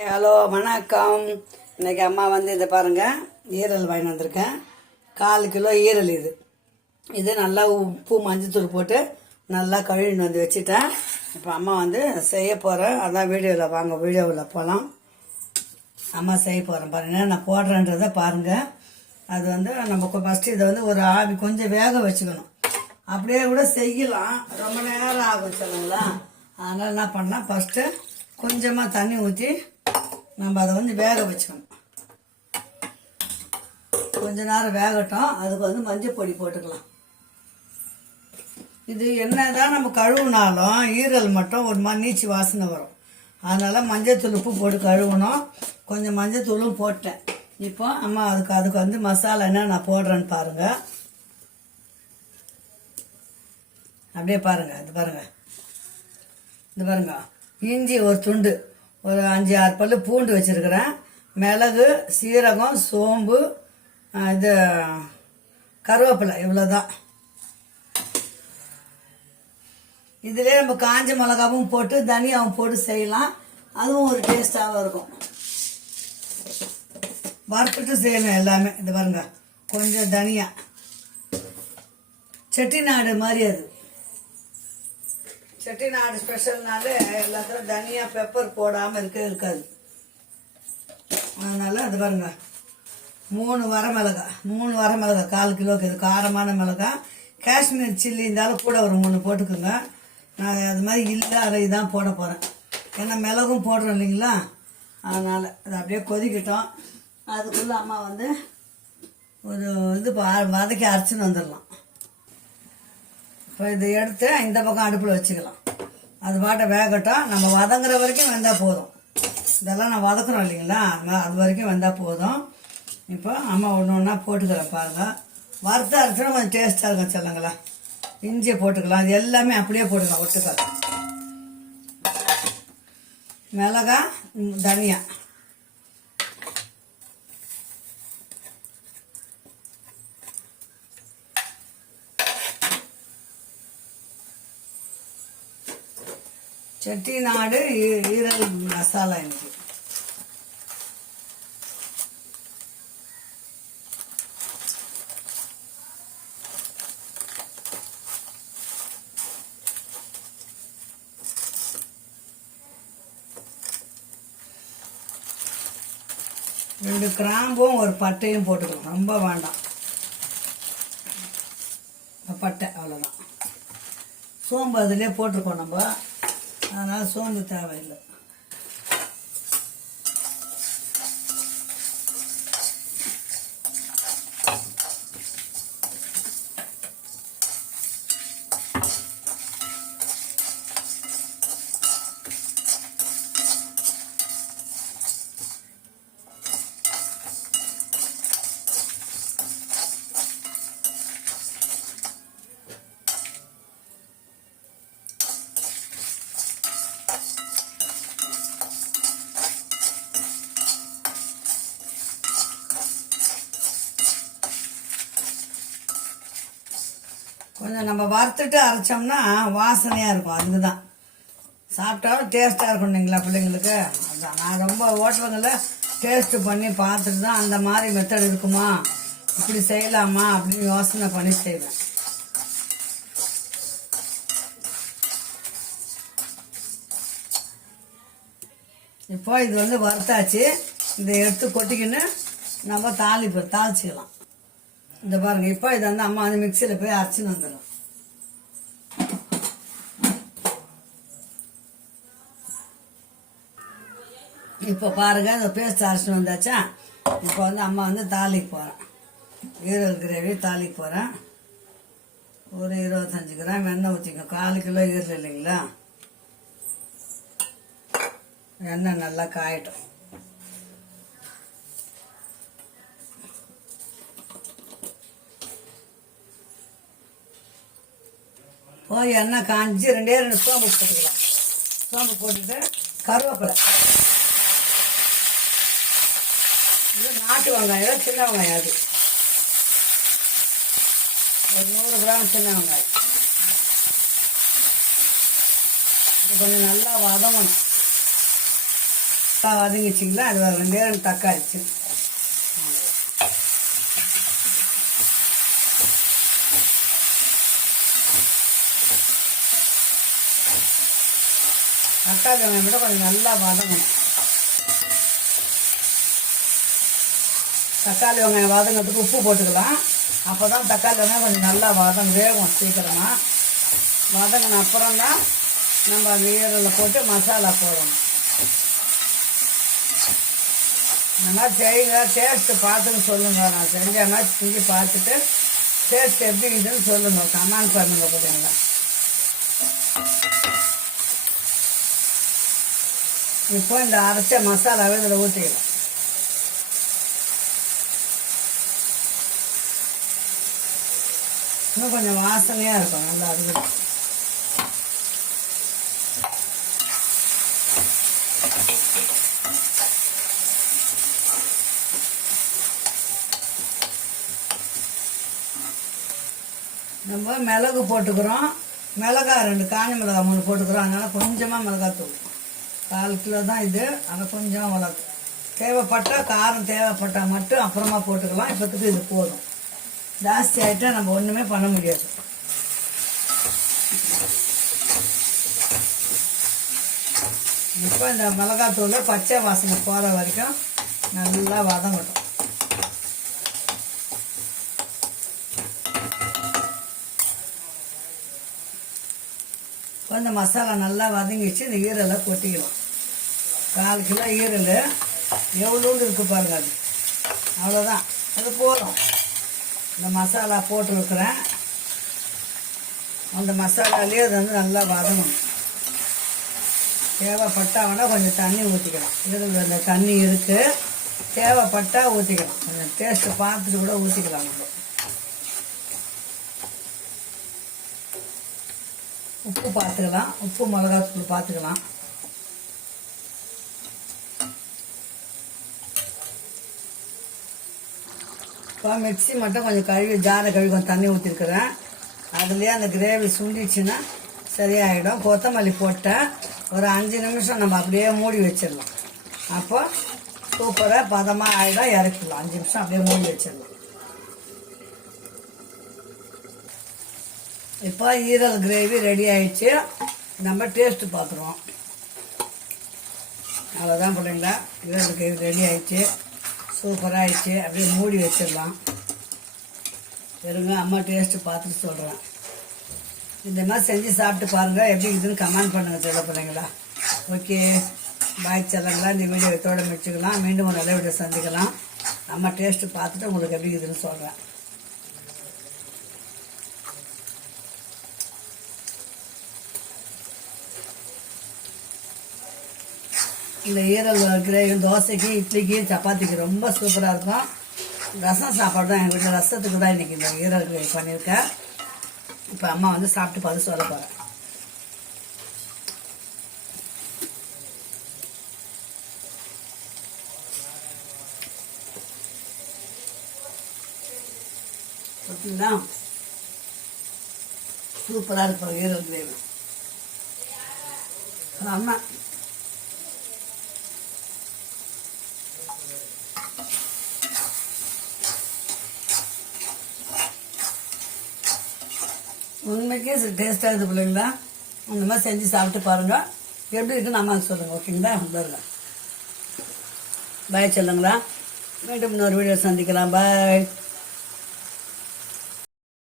Hello வணக்கம். இன்னைக்கு அம்மா வந்து இதை பாருங்கள், ஈரல் வாங்கி வந்திருக்கேன். 4 கிலோ ஈரல். இது நல்லா உப்பு மஞ்சத்தூள் போட்டு நல்லா கழுவின்னு வந்து வச்சுட்டேன். இப்போ அம்மா வந்து செய்ய போகிறேன். அதான் வீடியோவில் வாங்க, வீடியோவில் போகலாம். அம்மா செய்ய போகிறேன் பாருங்கள், நான் போடுறேன்றதை பாருங்கள். அது வந்து நம்ம ஃபஸ்ட்டு இதை வந்து ஒரு ஆவி கொஞ்சம் வேக வச்சுக்கணும். அப்படியே கூட செய்யலாம், ரொம்ப நேரம் ஆகும் சொல்லுங்களா. அதனால் என்ன பண்ணால் ஃபஸ்ட்டு கொஞ்சமாக தண்ணி ஊற்றி நம்ம அதை வந்து வேக வச்சுக்கணும். கொஞ்ச நேரம் வேகட்டும். அதுக்கு வந்து மஞ்சள் பொடி போட்டுக்கலாம். இது என்னதான் நம்ம கழுவுனாலும் ஈரல் மட்டும் ஒரு மாதிரி நீச்சி வாசனை வரும். அதனால் மஞ்சள் உப்பு போட்டு கழுவணும். கொஞ்சம் மஞ்சள் தூளும் போட்டேன். இப்போ அம்மா அதுக்கு வந்து மசாலா என்ன நான் போடுறேன்னு பாருங்கள். அப்படியே பாருங்கள். இது பாருங்க, இஞ்சி ஒரு துண்டு, ஒரு 5-6 பல்லு பூண்டு வச்சுருக்கிறேன். மிளகு, சீரகம், சோம்பு, இது கருவேப்பிலை, இவ்வளோதான். இதிலே நம்ம காஞ்ச மிளகாவும் போட்டு தனியாவும் போட்டு செய்யலாம். அதுவும் ஒரு டேஸ்டாகவும் இருக்கும். வறுத்துட்டு செய்யணும் எல்லாமே. இது பாருங்க, கொஞ்சம் தனியா, செட்டிநாடு மாதிரி. அது செட்டிநாடு ஸ்பெஷல்னால எல்லாத்தையும் தனியா பெப்பர் போடாமல் இருக்காது. அதனால அது பாருங்க, 3 வரமிளகா 4 கிலோக்கு. இது காரமான மிளகாய். காஷ்மீர் சில்லி இருந்தாலும் கூட ஒரு 3 போட்டுக்குங்க. நான் அது மாதிரி இல்லை, அதை தான் போட போகிறேன். ஏன்னா மிளகும் போடுறோம் இல்லைங்களா. அதனால் அது அப்படியே கொதிக்கிட்டோம். அதுக்குள்ளே அம்மா வந்து ஒரு இது வதக்கி அரைச்சின்னு வந்துடலாம். இப்போ இதை எடுத்து இந்த பக்கம் அடுப்பில் வச்சுக்கலாம். அது பாட்டை வேகட்டும். நம்ம வதங்குற வரைக்கும் வெந்தால் போதும். இதெல்லாம் நான் வதக்குறோம் இல்லைங்களா, அது வரைக்கும் வெந்தால் போதும். இப்போ அம்மா ஒன்று ஒன்றா போட்டுக்கிறேன் பாருங்கள். வறுத்து அரைச்சினா கொஞ்சம் டேஸ்ட்டாக இருக்கும் சொல்லுங்களா. இஞ்சியை போட்டுக்கலாம். அது எல்லாமே அப்படியே போட்டுக்கலாம் ஒட்டுக்கால். மிளகாய், தனியா, செட்டிநாடு ஈரல் மசாலா. எனக்கு 2 கிராம்பும் ஒரு பட்டையும் போட்டுக்கணும். ரொம்ப வேண்டாம், பட்டை அவ்வளோதான். சோம்பு அதிலே போட்டிருக்கோம் நம்ம, அதனால் சோம்பு தேவையில்லை. கொஞ்சம் நம்ம வறுத்துட்டு அரைச்சோம்னா வாசனையாக இருக்கும். அதுக்கு தான் சாப்பிட்டாலும் டேஸ்ட்டாக இருக்கும் இல்லைங்களா பிள்ளைங்களுக்கு. அதுதான் நான் ரொம்ப ஹோட்டலுங்களில் டேஸ்ட்டு பண்ணி பார்த்துட்டு தான் அந்த மாதிரி மெத்தட் இருக்குமா, இப்படி செய்யலாமா அப்படின்னு யோசனை பண்ணி செய்வேன். இப்போ இது வந்து வறுத்தாச்சு. இதை எடுத்து கொட்டிக்கின்னு நம்ம தாளிச்சிக்கலாம். இந்த பாருங்க, இப்போ இதை வந்து அம்மா வந்து மிக்சியில் போய் அரைச்சின்னு வந்துடும். இப்போ பாருங்க, இந்த பேஸ்ட் அரைச்சின்னு வந்தாச்சா. இப்போ வந்து அம்மா வந்து தாளிக்கு போகிறேன். ஈரல் கிரேவி தாளிக்கு போகிறேன். ஒரு 25 கிராம் எண்ணெய் ஊற்றிங்க. 4 கிலோ ஈரல் இல்லைங்களா. எண்ணெய் நல்லா காயட்டும். போய் எண்ணெய் காஞ்சி 2 சோம்பு போட்டுக்கலாம். சோம்பு போட்டுட்டு கருவேப்பிலை, இது நாட்டு வெங்காயம், சின்ன வெங்காயம். அது ஒரு 100 கிராம் சின்ன வெங்காயம். இது கொஞ்சம் நல்லா வதங்கணும். வதங்கிச்சிங்களா அது 2 தக்காளி. தக்காளி வெங்காயம் மட்டும் கொஞ்சம் நல்லா வதங்கணும். தக்காளி வெங்காயம் வதங்கிறதுக்கு உப்பு போட்டுக்கலாம். அப்போ தான் தக்காளி வெங்காயம் கொஞ்சம் நல்லா வேகும் சீக்கிரமாக. வதங்கின அப்புறம் தான் நம்ம அந்த ஈரலில் போட்டு மசாலா போடணும். இந்த மாதிரி செய்யுங்க, டேஸ்ட்டு பார்த்துன்னு சொல்லுங்கள். நான் செஞ்ச மாதிரி செஞ்சு பார்த்துட்டு டேஸ்ட் எப்படி இருக்குதுன்னு சொல்லுங்கள், கமெண்ட் பண்ணுங்க. பார்த்தீங்களா, இப்போ இந்த அரைச்ச மசாலாவை இதில் ஊற்றிக்கலாம். இன்னும் கொஞ்சம் வாசனையாக இருக்கும் நல்லா. அது நம்ம மிளகு போட்டுக்கிறோம். மிளகா 2 காஞ்ச மிளகா 3 போட்டுக்கிறோம். அதனால் கொஞ்சமாக மிளகாத்தூள் 4 கிலோ தான் இது. அதை கொஞ்சமாக மிளகு தேவைப்பட்டால், காரம் தேவைப்பட்டால் மட்டும் அப்புறமா போட்டுக்கலாம். இப்போத்துக்கு இது போதும். ஜாஸ்தி ஆகிட்டா நம்ம ஒன்றுமே பண்ண முடியாது. இப்போ இந்த மிளகாத்தூள் பச்சை வாசனை போகிற வரைக்கும் நல்லா வதங்கட்டும். இந்த மசாலா நல்லா வதங்கிச்சு. இந்த ஈரலை கொட்டிக்கலாம். 4 கிலோ ஈரல் எவ்வளோன்னு இருக்குது பாருங்க. அது அவ்வளோதான், அது போதும். இந்த மசாலா போட்டுருக்குறேன். அந்த மசாலாலேயே அது நல்லா வதங்கணும். தேவைப்பட்டால் கொஞ்சம் தண்ணி ஊற்றிக்கலாம். இதில் இந்த தண்ணி இருக்குது, தேவைப்பட்டால் ஊற்றிக்கலாம். கொஞ்சம் டேஸ்ட்டு பார்த்துட்டு கூட ஊற்றிக்கலாம். நம்ம உப்பு பார்த்துக்கலாம், உப்பு மிளகாத்தூள் பார்த்துக்கலாம். இப்போ மிக்ஸி மட்டும் கொஞ்சம் கழுவி ஜாரை கழுவி கொஞ்சம் தண்ணி ஊற்றிருக்கிறேன். அதுலேயே அந்த கிரேவி சுண்டிச்சுன்னா சரியாயிடும். கொத்தமல்லி போட்டால் ஒரு 5 நிமிஷம் நம்ம அப்படியே மூடி வச்சிடலாம். அப்போ சூப்பராக பதமாக ஆகிடும். இறக்கிடலாம். 5 நிமிஷம் அப்படியே மூடி வச்சிடலாம். இப்போ ஈரல் கிரேவி ரெடி ஆயிடுச்சு. நம்ம டேஸ்ட்டு பார்க்குறோம். அவ்வளோதான் பிள்ளைங்களா, ஈரல் கிரேவி ரெடி ஆயிடுச்சு. சூப்பராக ஆயிடுச்சு. அப்படியே மூடி வச்சிடலாம். இருங்க, அம்மா டேஸ்ட்டு பார்த்துட்டு சொல்கிறேன். இந்த மாதிரி செஞ்சு சாப்பிட்டு பாருங்கள், எப்படி இருக்குதுன்னு கமெண்ட் பண்ணுங்கள் சொல்ல பிள்ளைங்களா. ஓகே, பாய் செல்லங்களா. இந்த வீடியோ இதோட முடிச்சுக்கலாம். மீண்டும் ஒரு நல்ல வீடியோ சந்திக்கலாம். அம்மா டேஸ்ட்டு பார்த்துட்டு உங்களுக்கு எப்படி இருக்குதுன்னு சொல்கிறேன். இந்த ஈரல் கிரேவி தோசைக்கு, இட்லிக்கு, சப்பாத்திக்கு ரொம்ப சூப்பராக இருக்கும். ரசம் சாப்பாடு தான் எங்கள் வீட்டில். ரசத்துக்கு தான் இன்றைக்கி இந்த ஈரல் கிரேவி பண்ணியிருக்கேன். இப்போ அம்மா சாப்பிட்டு பார்த்து சொல்ல போகிறேன். ஓகேங்களா, சூப்பராக இருக்கும் ஈரல் கிரேவி. அம்மா உண்மைக்கே டேஸ்ட்டாக இருக்குது பிள்ளைங்களா. இந்த மாதிரி செஞ்சு சாப்பிட்டு பாருங்கள், எப்படி இருக்குன்னு அம்மாவுக்கு சொல்லுங்கள். ஓகேங்களா, பாருங்க. பாய் சொல்லுங்களா. மீண்டும் இன்னொரு வீடியோ சந்திக்கலாம். பாய்.